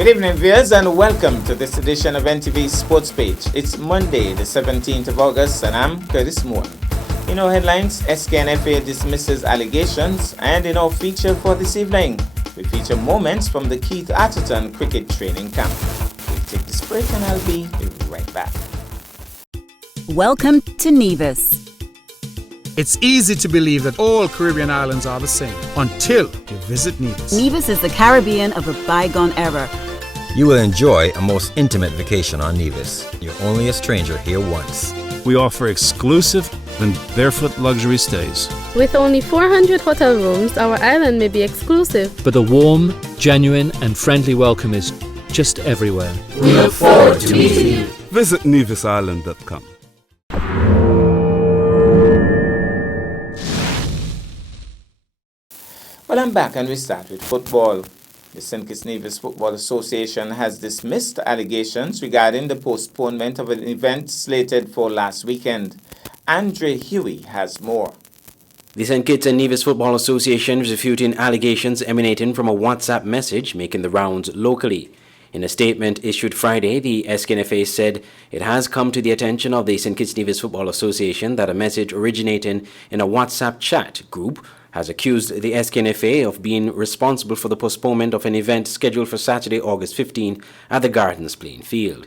Good evening, viewers, and welcome to this edition of NTV Sports Page. It's Monday, the 17th of August, and I'm Curtis Moore. In our headlines, SKNFA dismisses allegations, and in our feature for this evening, we feature moments from the Keith Atherton cricket training camp. We'll take this break, and I'll be right back. Welcome to Nevis. It's easy to believe that all Caribbean islands are the same until you visit Nevis. Nevis is the Caribbean of a bygone era. You will enjoy a most intimate vacation on Nevis. You're only a stranger here once. We offer exclusive and barefoot luxury stays. With only 400 hotel rooms, our island may be exclusive. But a warm, genuine and friendly welcome is just everywhere. We look forward to meeting you. Visit nevisisland.com. Well, I'm back, and we start with football. The St. Kitts Nevis Football Association has dismissed allegations regarding the postponement of an event slated for last weekend. Andre Huey has more. The St. Kitts and Nevis Football Association is refuting allegations emanating from a WhatsApp message making the rounds locally. In a statement issued Friday, the SKNFA said it has come to the attention of the St. Kitts Nevis Football Association that a message originating in a WhatsApp chat group has accused the SKNFA of being responsible for the postponement of an event scheduled for Saturday, August 15 at the Gardens playing field.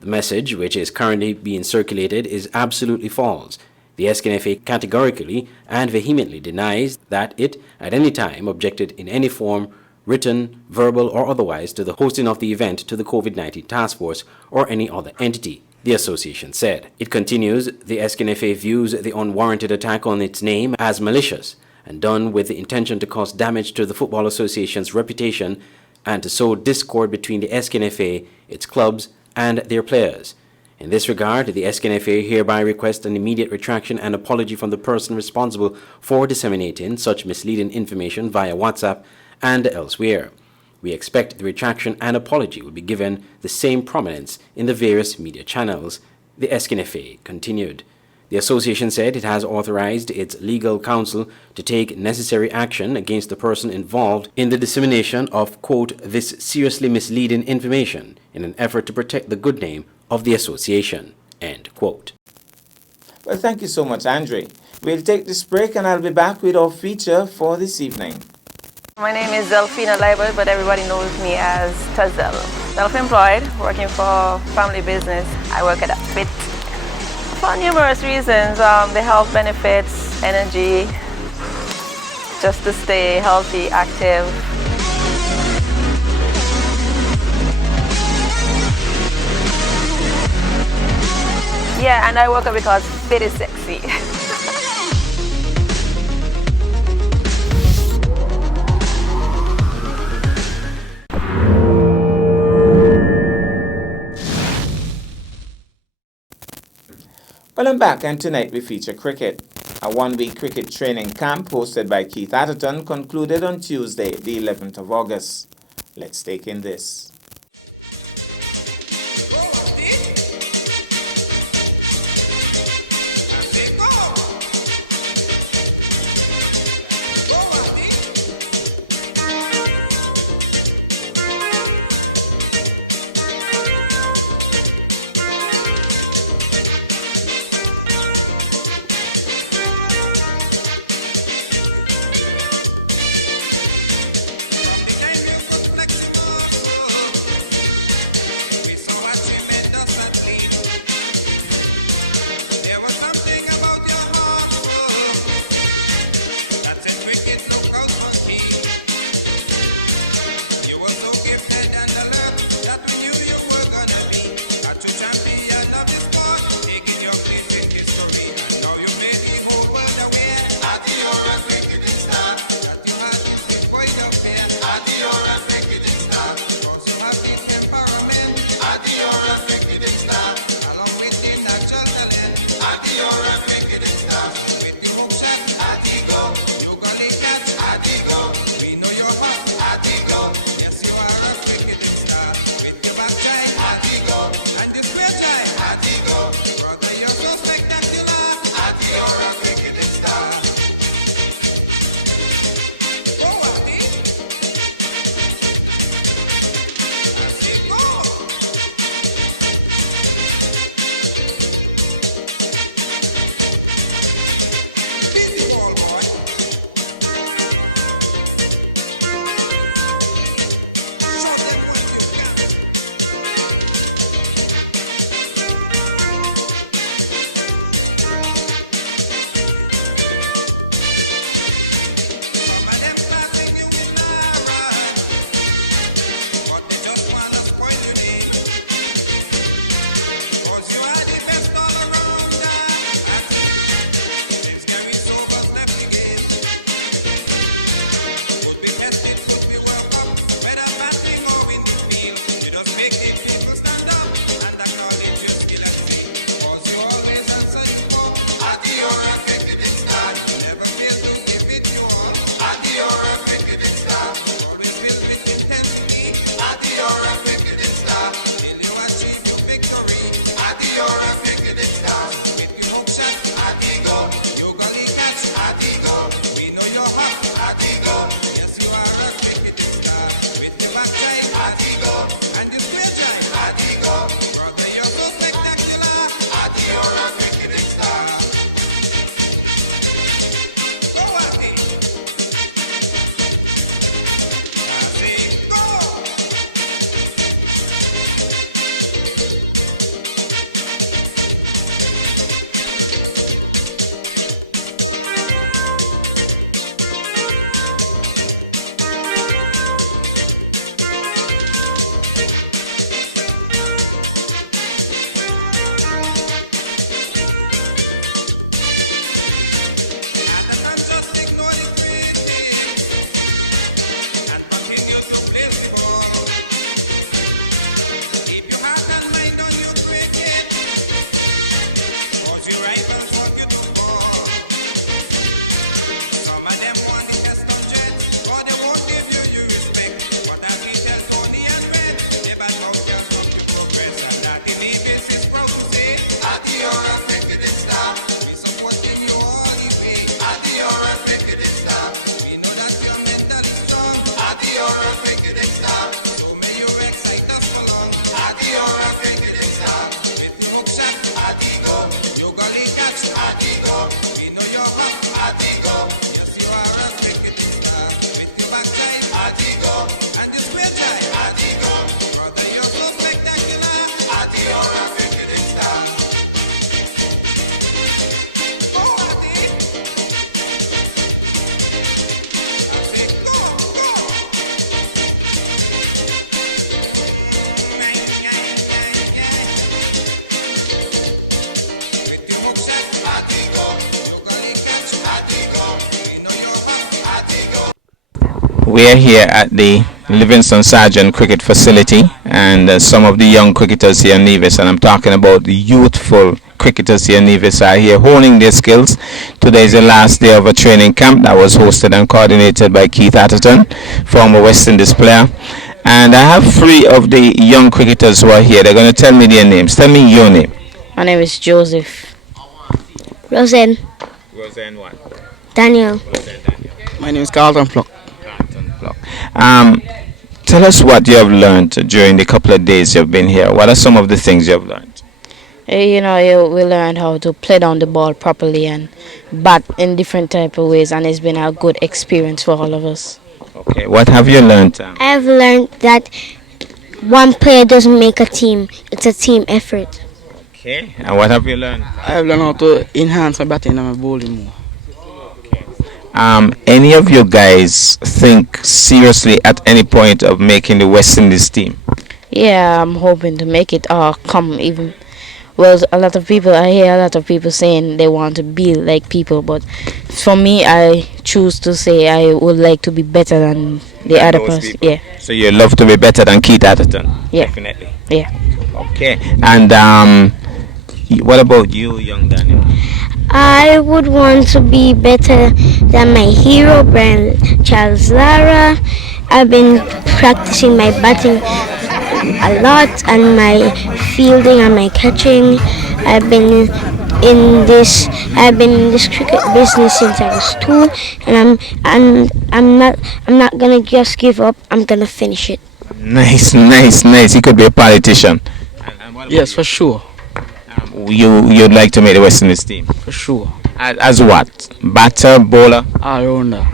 The message, which is currently being circulated, is absolutely false. The SKNFA categorically and vehemently denies that it, at any time, objected in any form, written, verbal, or otherwise, to the hosting of the event to the COVID-19 Task Force or any other entity, the association said. It continues, the SKNFA views the unwarranted attack on its name as malicious and done with the intention to cause damage to the Football Association's reputation and to sow discord between the SKNFA, its clubs, and their players. In this regard, the SKNFA hereby requests an immediate retraction and apology from the person responsible for disseminating such misleading information via WhatsApp and elsewhere. We expect the retraction and apology will be given the same prominence in the various media channels, the SKNFA continued. The association said it has authorized its legal counsel to take necessary action against the person involved in the dissemination of, quote, this seriously misleading information in an effort to protect the good name of the association, end quote. Well, thank you so much, Andre. We'll take this break, and I'll be back with our feature for this evening. My name is Delphina Leibel, but everybody knows me as Tazel. Self-employed, working for family business. I work at a FIT. For numerous reasons, the health benefits, energy, just to stay healthy, active. Yeah, and I work out because fit is sexy. Well, I'm back, and tonight we feature cricket. A one-week cricket training camp hosted by Keith Atherton concluded on Tuesday, the 11th of August. Let's take in this. We're here at the Livingston Sargent Cricket Facility, and some of the young cricketers here in Nevis, and I'm talking about the youthful cricketers here in Nevis, are here honing their skills. Today is the last day of a training camp that was hosted and coordinated by Keith Atherton, former West Indies player. And I have 3 of the young cricketers who are here. They're going to tell me their names. Tell me your name. My name is Joseph. Roseanne. Roseanne what? Daniel. My name is Carlton Pluck. Tell us what you have learned during the couple of days you've been here. What are some of the things you have learned? We learned how to play down the ball properly and bat in different type of ways, and it's been a good experience for all of us. Okay, what have you learned? I've learned that one player doesn't make a team. It's a team effort. Okay, and what have you learned? I've learned how to enhance my batting and my bowling more. Any of you guys think seriously at any point of making the West Indies team? Yeah, I'm hoping to make it or come even. Well, I hear a lot of people saying they want to be like people, but for me, I choose to say I would like to be better than the other person. Yeah. So you love to be better than Keith Atherton? Yeah. Definitely. Yeah. Okay. And what about you, young Daniel? I would want to be better than my hero, Brian Charles Lara. I've been practicing my batting a lot and my fielding and my catching. I've been in this cricket business since I was 2, and I'm not gonna just give up. I'm gonna finish it. Nice. He could be a politician. Yes, for sure. You'd like to make the West Indies team? For sure. As what? Batter, bowler? All-rounder.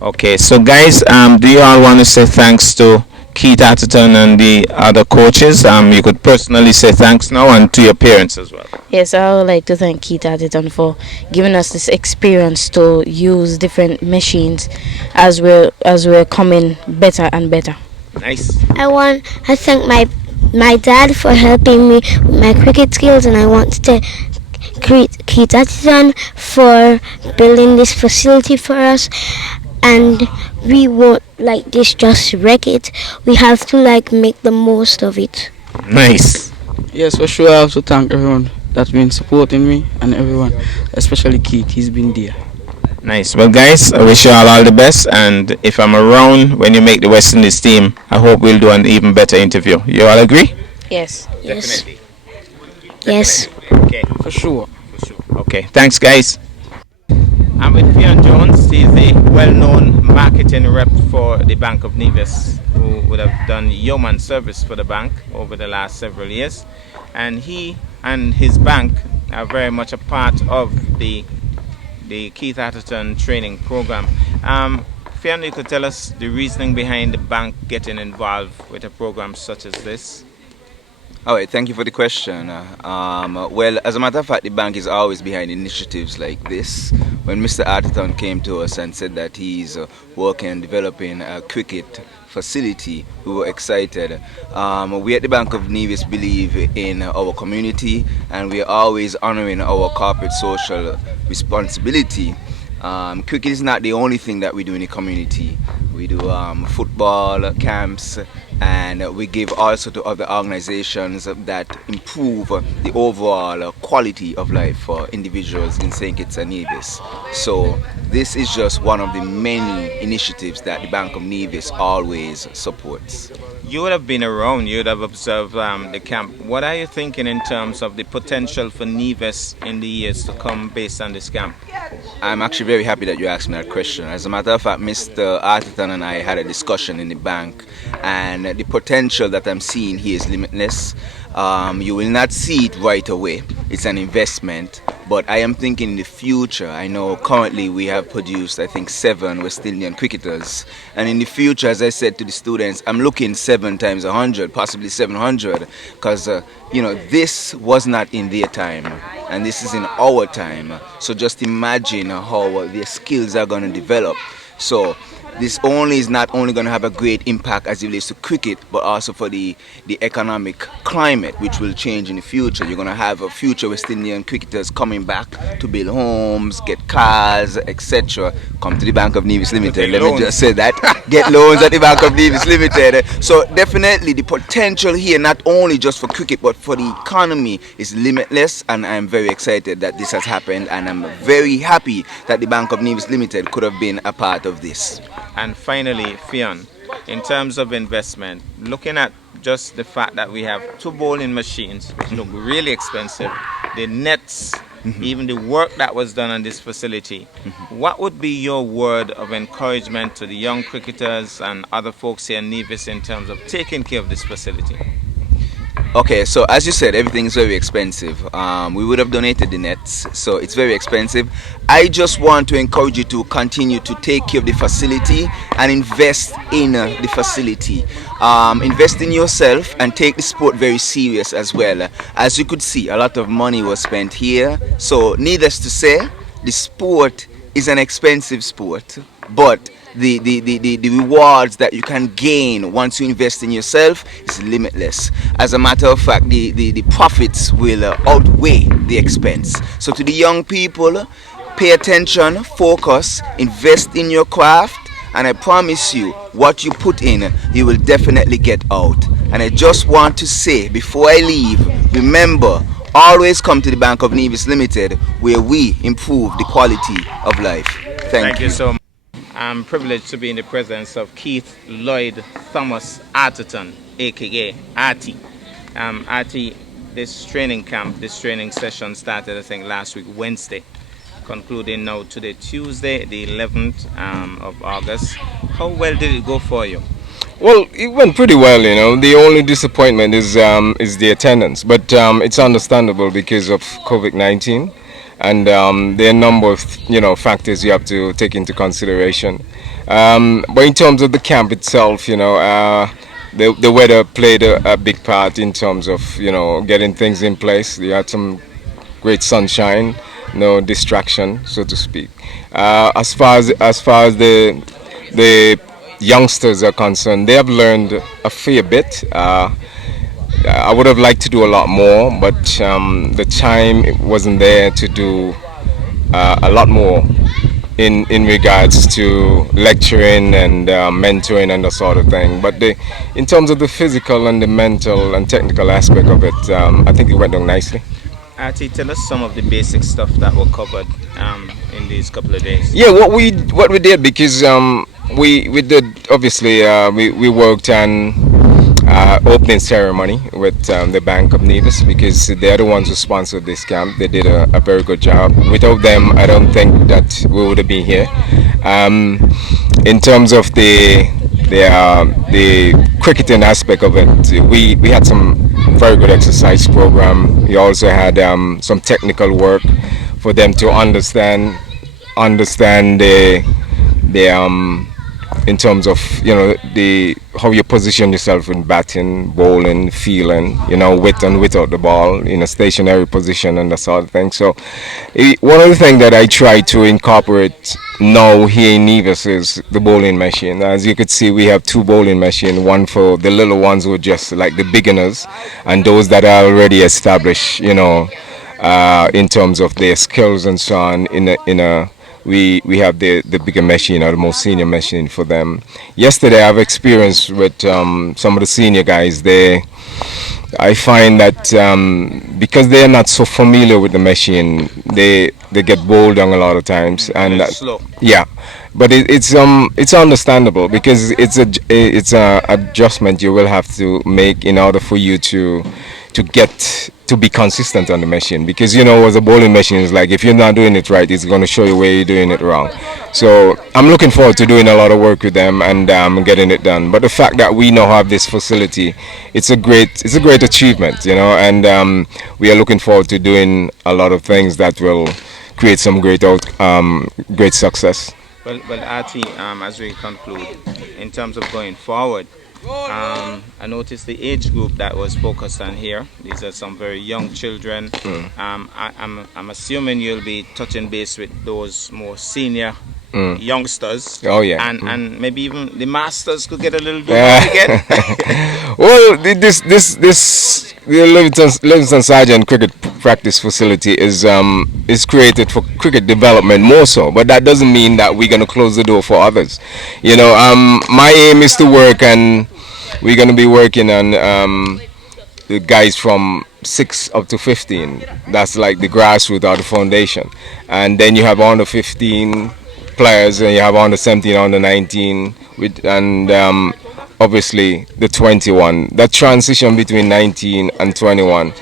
Okay, so guys, do you all want to say thanks to Keith Atherton and the other coaches? You could personally say thanks now, and to your parents as well. Yes, I would like to thank Keith Atherton for giving us this experience to use different machines as we're coming better and better. Nice. I thank my dad for helping me with my cricket skills, and I want to thank Keith Atherton for building this facility for us. And we won't like this just wreck it. We have to make the most of it. Nice. Yes, for sure. I have to thank everyone that's been supporting me, and everyone, especially Keith. He's been there. Nice. Well, guys, I wish you all the best, and if I'm around when you make the West Indies team, I hope we'll do an even better interview. You all agree? Yes. Definitely. Yes. Okay. For sure. Okay. Thanks, guys. I'm with Fionn Jones. He's the well-known marketing rep for the Bank of Nevis, who would have done yeoman service for the bank over the last several years. And he and his bank are very much a part of the Keith Atherton training program. Fionn, you could tell us the reasoning behind the bank getting involved with a program such as this? All right, thank you for the question. Well, as a matter of fact, the bank is always behind initiatives like this. When Mr. Atherton came to us and said that he's working and developing a cricket facility, we were excited. We at the Bank of Nevis believe in our community, and we are always honoring our corporate social responsibility. Cricket is not the only thing that we do in the community. We do football camps, and we give also to other organizations that improve the overall quality of life for individuals in St. Kitts and Nevis. So this is just one of the many initiatives that the Bank of Nevis always supports. You would have been around, you would have observed the camp. What are you thinking in terms of the potential for Nevis in the years to come based on this camp? I'm actually very happy that you asked me that question. As a matter of fact, Mr. Artiton and I had a discussion in the bank, and the potential that I'm seeing here is limitless. You will not see it right away. It's an investment, but I am thinking in the future. I know currently we have produced, I think, 7 West Indian cricketers, and in the future, as I said to the students, I'm looking 7 times 100, possibly 700, because this was not in their time, and this is in our time. So just imagine how their skills are going to develop. So this is not only going to have a great impact as it relates to cricket, but also for the economic climate, which will change in the future. You're going to have a future West Indian cricketers coming back to build homes, get cars, etc. Come to the Bank of Nevis Limited. Let me just say that. Get loans at the Bank of Nevis Limited. So definitely the potential here, not only just for cricket, but for the economy, is limitless, and I'm very excited that this has happened, and I'm very happy that the Bank of Nevis Limited could have been a part of this. And finally, Fionn, in terms of investment, looking at just the fact that we have 2 bowling machines, which look really expensive, the nets, even the work that was done on this facility, what would be your word of encouragement to the young cricketers and other folks here in Nevis in terms of taking care of this facility? Okay, so as you said, everything is very expensive. We would have donated the nets, so it's very expensive. I just want to encourage you to continue to take care of the facility and invest in the facility. Invest in yourself and take the sport very serious as well. As you could see, a lot of money was spent here. So needless to say, the sport is an expensive sport, but the rewards that you can gain once you invest in yourself is limitless. As a matter of fact, the profits will outweigh the expense. So to the young people, pay attention, focus, invest in your craft, and I promise you, what you put in, you will definitely get out. And I just want to say, before I leave, remember, always come to the Bank of Nevis Limited, where we improve the quality of life. Thank you so much. I'm privileged to be in the presence of Keith Lloyd Thomas Artiton, aka Artie. Artie, this training camp, this training session started, I think, last week, Wednesday, concluding now today, Tuesday, the 11th of August. How well did it go for you? Well, it went pretty well, you know. The only disappointment is the attendance, but it's understandable because of COVID-19. And there are a number of factors you have to take into consideration. But in terms of the camp itself, the weather played a big part in terms of getting things in place. You had some great sunshine, no distraction, so to speak. As far as the youngsters are concerned, they have learned a fair bit. I would have liked to do a lot more, but the time wasn't there to do a lot more in regards to lecturing and mentoring and that sort of thing. But in terms of the physical and the mental and technical aspect of it, I think it went on nicely. Artie, tell us some of the basic stuff that were covered in these couple of days. Yeah, what we did, because we did, obviously we worked on opening ceremony with the Bank of Nevis, because they're the ones who sponsored this camp. They did a very good job. Without them, I don't think that we would have been here. In terms of the cricketing aspect of it, we had some very good exercise program. We also had some technical work for them to understand in terms of how you position yourself in batting, bowling, fielding, with and without the ball, in a stationary position and that sort of thing. So one of the things that I try to incorporate now here in Nevis is the bowling machine. As you could see, we have 2 bowling machines, one for the little ones who are just like the beginners, and those that are already established, in terms of their skills and so on. We have the bigger machine, or the most senior machine for them. Yesterday I've experienced with some of the senior guys, I find that because they're not so familiar with the machine, they get bowled down a lot of times, and slow. Yeah, but it's understandable because it's a adjustment you will have to make in order for you to get to be consistent on the machine, because what the bowling machine is like, if you're not doing it right, it's going to show you where you're doing it wrong. So I'm looking forward to doing a lot of work with them and getting it done. But the fact that we now have this facility, it's a great achievement, and we are looking forward to doing a lot of things that will create some great success. Well, Artie, as we conclude, in terms of going forward, I noticed the age group that was focused on here. These are some very young children. I'm assuming you'll be touching base with those more senior youngsters. Oh yeah, and maybe even the masters could get a little bit again. Well, the Livingston Sergeant Cricket Practice Facility is created for cricket development more so, but that doesn't mean that we're gonna close the door for others. My aim is to work, and we're gonna be working on the guys from 6 up to 15. That's like the grassroots or the foundation, and then you have under 15 players, and you have under 17, under 19, and obviously the 21. That transition between 19 and 21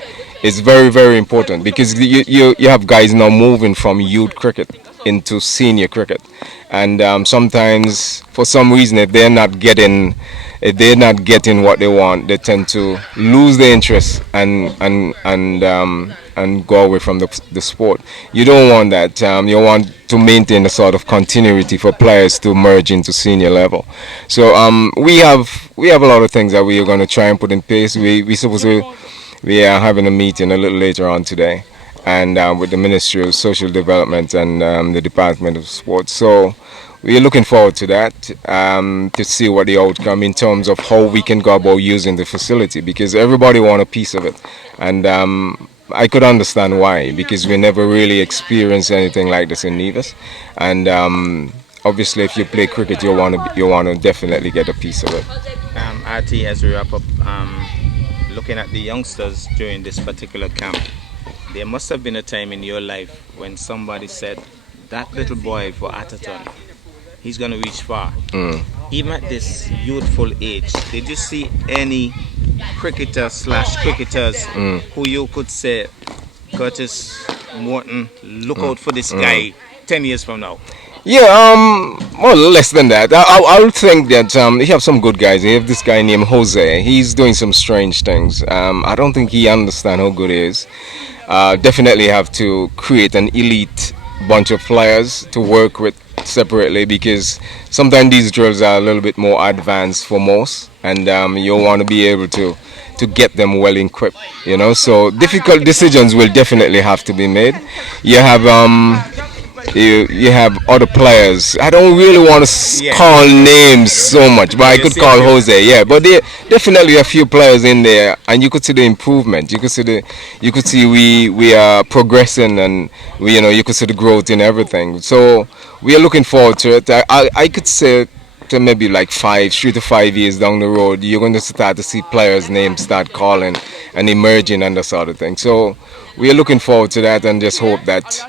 is very, very important, because you have guys now moving from youth cricket into senior cricket, and sometimes for some reason, if they're not getting what they want, they tend to lose their interest and go away from the sport. You don't want that. You want to maintain a sort of continuity for players to merge into senior level. So we have a lot of things that we are going to try and put in place. We are having a meeting a little later on today, and with the Ministry of Social Development and the Department of Sports. So we are looking forward to that, to see what the outcome in terms of how we can go about using the facility, because everybody want a piece of it, and I could understand why, because we never really experienced anything like this in Nevis, and obviously if you play cricket, you want to definitely get a piece of it. Artie, as we wrap up, looking at the youngsters during this particular camp, there must have been a time in your life when somebody said, that little boy for Atherton, he's going to reach far. Even at this youthful age, did you see any cricketers who you could say, Curtis Morton, look out for this guy 10 years from now? Yeah, well, less than that. I would think that you have some good guys. You have this guy named Jose. He's doing some strange things. I don't think he understands how good he is. Definitely have to create an elite bunch of players to work with separately, because sometimes these drills are a little bit more advanced for most, and you want to be able to get them well equipped, so difficult decisions will definitely have to be made. You have you have other players. I don't really want to call names so much, but I could call Jose, but there definitely a few players in there, and you could see the improvement. You could see we are progressing, and you could see the growth in everything. So we are looking forward to it. I could say to maybe like 3 to 5 years down the road, you're going to start to see players' names start calling and emerging and that sort of thing. So we are looking forward to that, and just hope that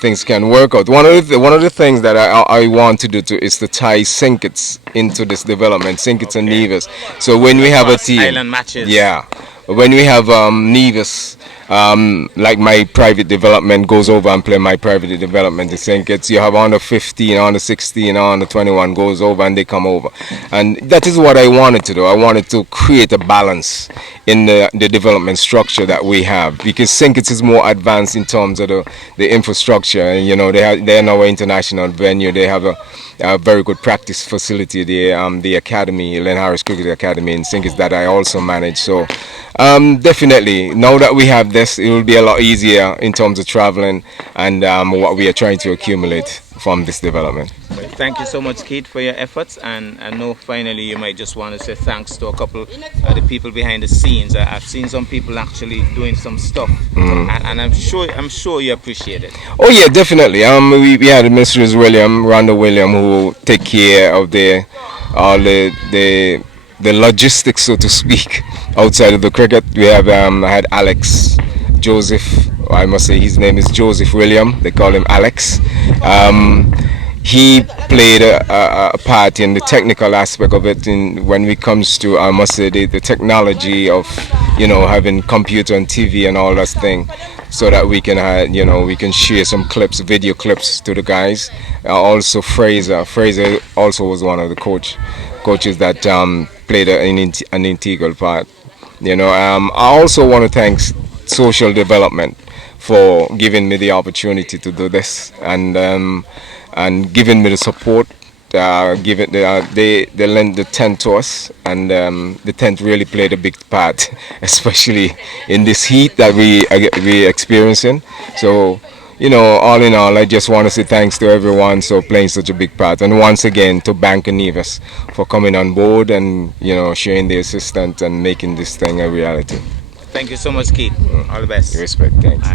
things can work out. One of the things that I want to do is to tie Sinkits into this development, Sinkits and Nevis. So when we have a team, island matches. When we have Nevis, like my private development goes over and play my private development in Sinkits, you have under 15, under 16, under 21 goes over, and they come over, and that is what I wanted to do. I wanted to create a balance in the development structure that we have, because Sinkits is more advanced in terms of the infrastructure, and they are now an international venue. They have a very good practice facility, the academy, Len Harris Cricket Academy in Sinkits, that I also manage. So definitely, now that we have this, it will be a lot easier in terms of traveling and what we are trying to accumulate from this development. Well, thank you so much, Keith, for your efforts, and I know finally you might just want to say thanks to a couple of the people behind the scenes. I've seen some people actually doing some stuff, and I'm sure you appreciate it. Oh yeah, definitely. We had Mrs. Rhonda William, who take care of the logistics, so to speak, outside of the cricket. We have I had Alex Joseph. I must say his name is Joseph William. They call him Alex. he played a part in the technical aspect of it. In when it comes to, I must say, the technology of, having computer and TV and all that thing, so that we can, we can share some clips, video clips to the guys. Also, Fraser also was one of the coaches that played an integral part. I also want to thank social development for giving me the opportunity to do this, and giving me the support. They lent the tent to us, and the tent really played a big part, especially in this heat that we experiencing. So, all in all, I just want to say thanks to everyone for playing such a big part, and once again to Bank of Nevis for coming on board and sharing the assistance and making this thing a reality. Thank you so much, Keith. All the best. Respect. Thanks.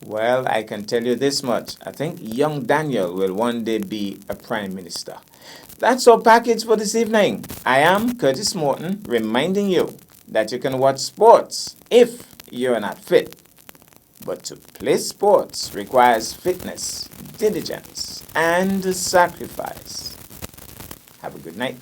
Well, I can tell you this much. I think young Daniel will one day be a prime minister. That's our package for this evening. I am Curtis Morton, reminding you that you can watch sports if you're not fit. But to play sports requires fitness, diligence, and sacrifice. Have a good night.